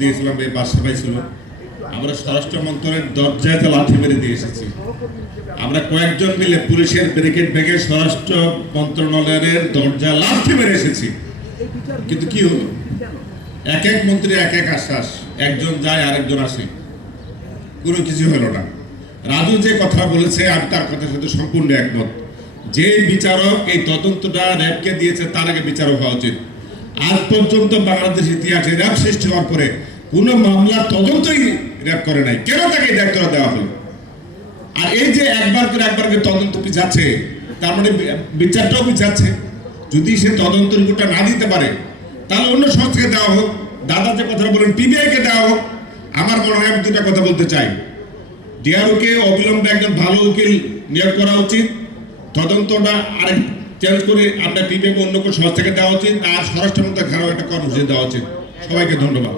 দিয়েছিলাম এই বাসা পাইছিল আমরা স্বরাষ্ট্র মন্ত্রণালয়ের দরজায় লাথি মেরে দিয়ে এসেছি। আমরা কয়েকজন মিলে পুলিশের ব্যারিকেড ভেঙে স্বরাষ্ট্র মন্ত্রণালয়ের দরজা লাথি মেরে এসেছি। কিন্তু কি হলো, এক এক মন্ত্রী এক এক আশ্বাস, একজন যায় আরেকজন আসে, কোনো কিছু হলো না। রাজু যে কথা বলেছে আমি তার কথার সাথে সম্পূর্ণ একমত। যে বিচারক এই তদন্তটা র্যাবকে দিয়েছে তার আগে বিচারক হওয়া উচিত। আজ পর্যন্ত বাংলাদেশ ইতিহাসে র্যাব সৃষ্টি হওয়ার পরে কোনো মামলার তদন্তই র্যাব করে নাই, কেন তাকে এই দায়িত্বটা দেওয়া হলো? আর এই যে একবার করে তদন্ত পিছাচ্ছে, তার মানে বিচারটাও পিছাচ্ছে। যদি সে তদন্ত রিপোর্টটা না দিতে পারে তাহলে অন্য সংস্থাকে দেওয়া হোক। দাদা যে কথা বলেন পিবিআই কে দেওয়া হোক। আমার মনে হয় আমি দুটা কথা বলতে চাই। ডিআরওকে অবিলম্বে একজন ভালো উকিল নিয়োগ করা উচিত, তদন্তটা আরেক চেঞ্জ করে আপনার পিবিআইকে অন্য কোনো সংস্থাকে দেওয়া উচিত, আর স্বরাষ্ট্র মন্ত্রণালয় খারাপ একটা কর্মসূচি দেওয়া উচিত। সবাইকে ধন্যবাদ।